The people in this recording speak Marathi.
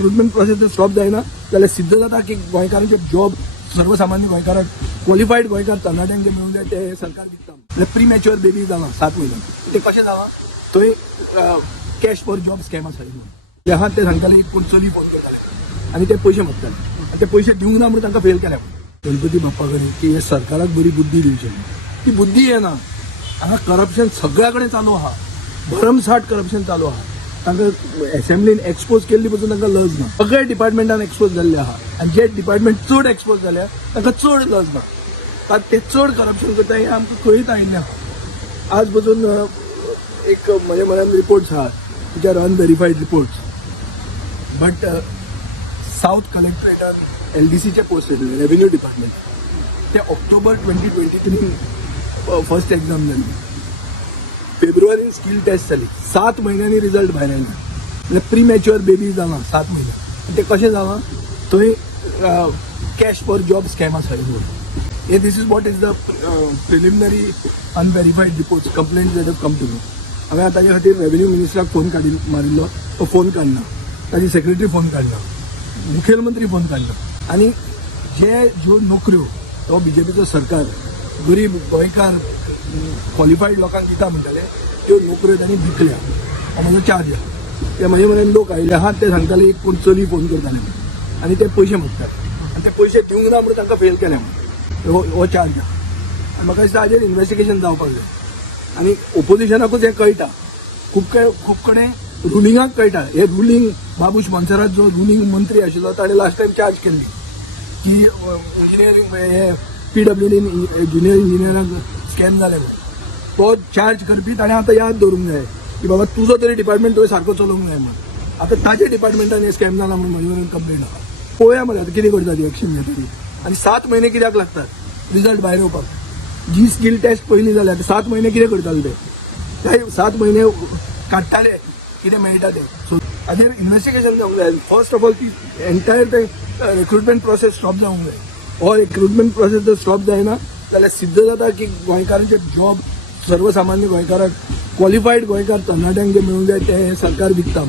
रिक्रुटमेंट प्रोसेस जर स्टॉप जायना जाल्यार सिद्ध जाता की गोंयकारांचे जॉब सर्वसामान्य गोंयकारांक क्वॉलिफायड गोंयकार तरणाट्यांक जे मेळूंक जाय ते सरकार दिता. म्हणजे प्री मॅच्युअर बेबी जालां 7 म्हयन्यांत ते कशें जालां थंय कॅश फॉर जॉब स्कॅम आसा जे आहा ते सांगताले एक कोण चली फोन करताले आनी ते पयशे मागताले आनी ते पयशे दिवंक ना म्हणून तांकां फेल केल्या. गणपती बाप्पा कडेन की हे सरकाराक बरी बुद्धी दिवची ती बुद्धी येना. हांगा करप्शन सगळ्या कडेन चालू आहा भरमसाट करप्शन चालू आहा. तांकां असेंब्लीन एक्सपोज केल्ली पासून तांकां लज ना. सगळ्या डिपार्टमेंटान एक्सपोज जाल्ले आहा आनी जे डिपार्टमेंट चड एक्सपोज जाल्या तांकां चड लज ना. ते चड करप्शन करता हें आमकां कळीत आयिल्लें आहा. आज पासून एक म्हज्या म्हऱ्यान रिपोर्ट्स आहा which are unverified reports but south कलेक्टरेटान LDCचे पोस्ट येयल्ले रेव्हेन्यू डिपार्टमेंट ते ऑक्टोबर 2023 फर्स्ट एक्झाम जाली. फेब्रुवारीन स्किल टेस्ट जाली 7 म्हयन्यांनी रिजल्ट भायर येयला. म्हणजे प्री मॅच्युअर बेबी जालां 7 म्हयन्यां ते कशें जालां थंय कॅश फॉर जॉब स्कॅम आसा हे this is what is the preliminary unverified reports complaints that have come to me. हांवें ताजे खातीर रेव्हेन्यू मिनिस्टराक फोन मारिल्लो तो फोन काडना. ताजी सेक्रेटरी फोन काडना. मुखेलमंत्री फोन काडना. आनी ज्यो नोकऱ्यो तो BJPचो सरकार गरीब गोंयकार क्वॉलिफायड लोकांक दिता म्हणटाले त्यो नोकऱ्यो तांणी विकल्या. हो म्हजो चार्ज आहा. ते म्हाजे म्हऱ्यान लोक आयिल्ले आहात ते सांगताले एक कोण चली फोन करताले आनी ते पयशे मागताले आनी ते पयशे दिवंक ना म्हणून तांकां फेल केले म्हणून हो चार्ज आहा. आनी म्हाका दिसता हाजेर इन्व्हेस्टिगेशन जावपाक जाय आनी ओपोजिशनाकूच हें कळटा. खूब कडेन रुलिंगाक कळटा. हे रुलींग बाबूश मोन्सेरात जो रुलींग मंत्री आशिल्लो ताणें लास्ट टायम चार्ज केल्ली की इंजिनियरींग हे PWD ज्युनियर इंजिनियरांक स्कॅम जाले म्हणून तो चार्ज करपी ताणें आतां याद दवरूंक जाय की बाबा तुजो तरी डिपार्टमेंट तुवें सारको चलोवंक जाय म्हणून. आतां ताजे डिपार्टमेंटान हे स्कॅम जाला म्हणून म्हजे वरून कंप्लेंट आहा. पळोवया मरे आतां कितें करता ती एक्शन घेतली. आनी 7 म्हयने कित्याक लागतात रिजल्ट भायर येवपाक. जी स्किल टेस्ट पयलीं जाल्या 7 म्हयने कितें करताले ते 7 म्हयने काडटाले कितें मेळटा तें. सो हाजेर इन्व्हेस्टिगेशन जावंक जाय. फर्स्ट ऑफ ऑल ती एंटायर ते रिक्रुटमेंट प्रोसेस स्टॉप जावंक जाय. हो रिक्रुटमेंट प्रोसेस जर स्टॉप जायना जाल्यार सिद्ध जाता की गोंयकारांचे जॉब सर्वसामान्य गोंयकाराक क्वॉलिफायड गोंयकार तरणाट्यांक जे मेळूंक जाय ते सरकार विकता.